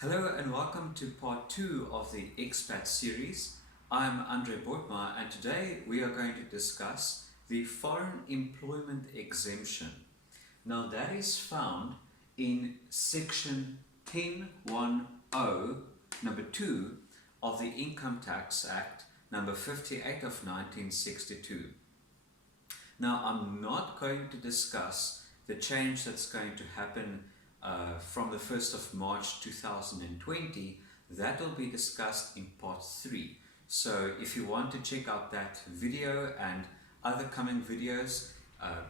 Hello and welcome to part 2 of the Expat series. I'm Andre Bortma and today we are going to discuss the foreign employment exemption. Now that is found in section 1010 number 2 of the Income Tax Act number 58 of 1962. Now I'm not going to discuss the change that's going to happen from the 1st of March 2020. That will be discussed in part 3. So if you want to check out that video and other coming videos,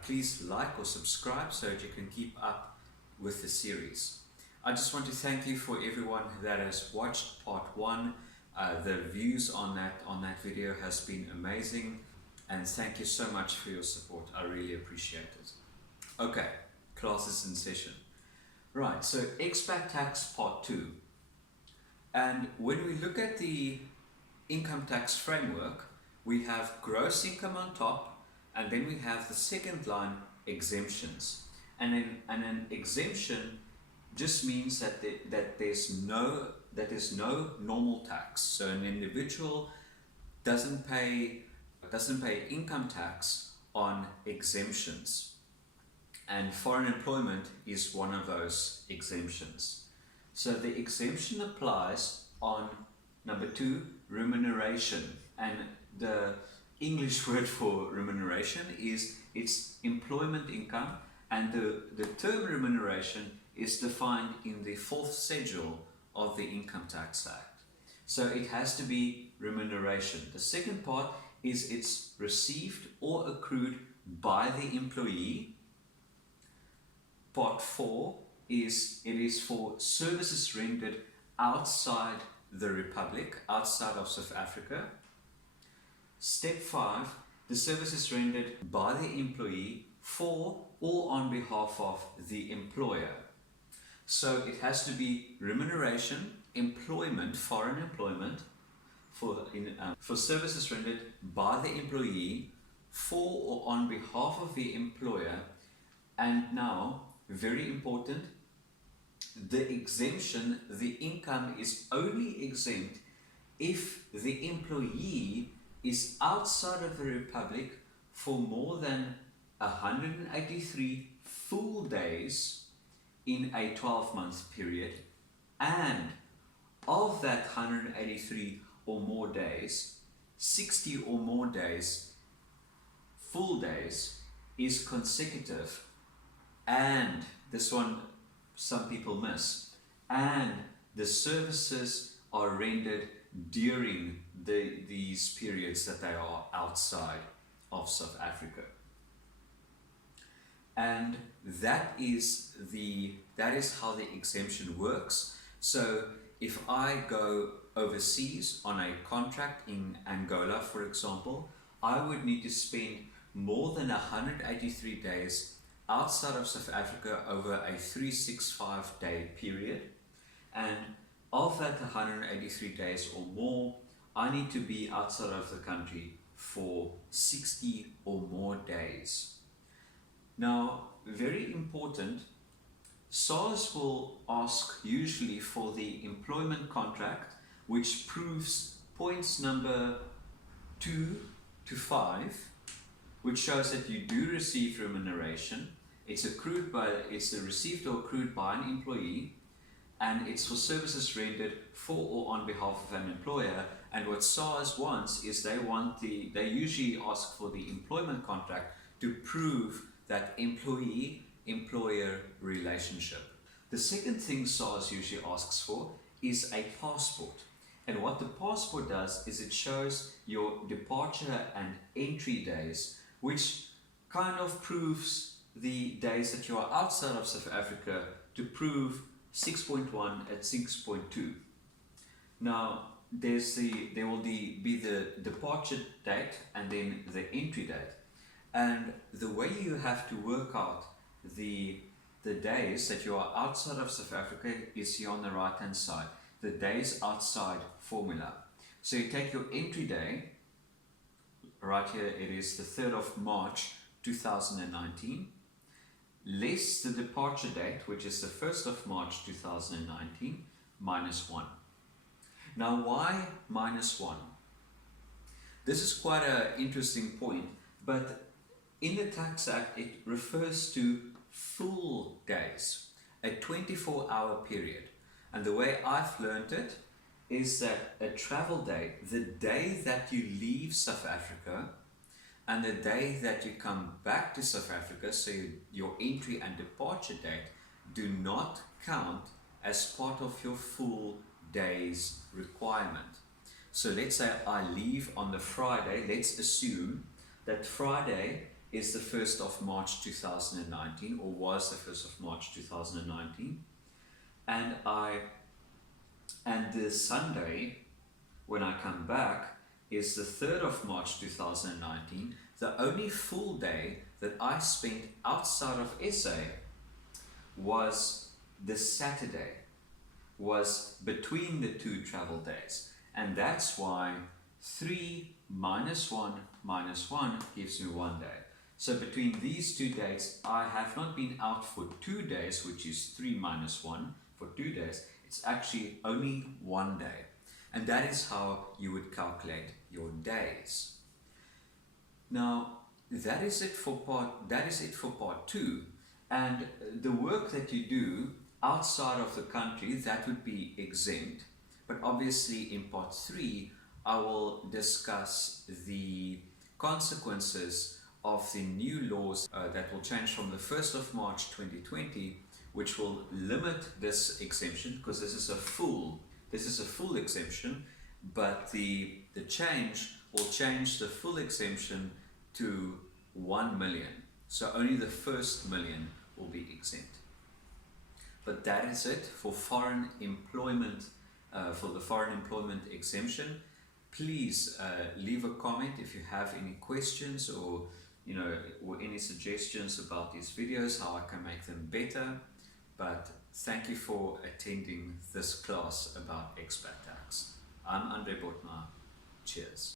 please like or subscribe so that you can keep up with the series. I just want to thank you for everyone that has watched part 1. The views on that video has been amazing, and thank you so much for your support. I really appreciate it. Okay, classes in session. Right, so expat tax part 2. And when we look at the income tax framework, we have gross income on top, and then we have the second line, exemptions. And an exemption just means that there's no normal tax. So an individual doesn't pay income tax on exemptions. And foreign employment is one of those exemptions. So the exemption applies on number 2, remuneration. And the English word for remuneration is it's employment income, and the term remuneration is defined in the 4th schedule of the Income Tax Act. So it has to be remuneration. The second part is it's received or accrued by the employee. Part 4 is it is for services rendered outside the Republic, outside of South Africa. Step 5, the services rendered by the employee for or on behalf of the employer. So it has to be remuneration, employment, foreign employment, for services rendered by the employee for or on behalf of the employer. And now, very important, the exemption, the income is only exempt if the employee is outside of the Republic for more than 183 full days in a 12-month period, and of that 183 or more days, 60 or more days, full days, is consecutive. And this one some people miss, and the services are rendered during these periods that they are outside of South Africa. And that is how the exemption works. So if I go overseas on a contract in Angola, for example, I would need to spend more than 183 days outside of South Africa over a 365-day period, and of that 183 days or more, I need to be outside of the country for 60 or more days. Now, very important, SARS will ask usually for the employment contract, which proves points number 2 to 5, which shows that you do receive remuneration. It's received or accrued by an employee, and it's for services rendered for or on behalf of an employer. And what SARS wants is they usually ask for the employment contract to prove that employee-employer relationship. The second thing SARS usually asks for is a passport. And what the passport does is it shows your departure and entry days, which kind of proves the days that you are outside of South Africa to prove 6.1 at 6.2. Now, there will be the departure date and then the entry date. And the way you have to work out the days that you are outside of South Africa is here on the right hand side, the days outside formula. So you take your entry day, right here it is the 3rd of March 2019, less the departure date, which is the 1st of March 2019, minus 1. Now why minus 1? This is quite an interesting point, but in the Tax Act it refers to full days, a 24-hour period. And the way I've learned it is that a travel day, the day that you leave South Africa and the day that you come back to South Africa, so your entry and departure date, do not count as part of your full day's requirement. So let's say I leave on the Friday. Let's assume that Friday is the 1st of March 2019, or was the 1st of March 2019, and the Sunday when I come back is the 3rd of March 2019. The only full day that I spent outside of SA was the Saturday, was between the two travel days. And that's why 3 minus 1 minus 1 gives me 1 day. So between these two dates, I have not been out for 2 days, which is 3 minus 1 for 2 days. It's actually only 1 day. And that is how you would calculate your days. Now, that is it for part 2. And the work that you do outside of the country, that would be exempt. But obviously in part 3, I will discuss the consequences of the new laws that will change from the 1st of March 2020, which will limit this exemption, because this is a full exemption, but the change will change the full exemption to 1 million. So only the first million will be exempt. But that is it for foreign employment, for the foreign employment exemption. Please leave a comment if you have any questions or any suggestions about these videos, how I can make them better. But thank you for attending this class about expat tax. I'm Andre Botma. Cheers.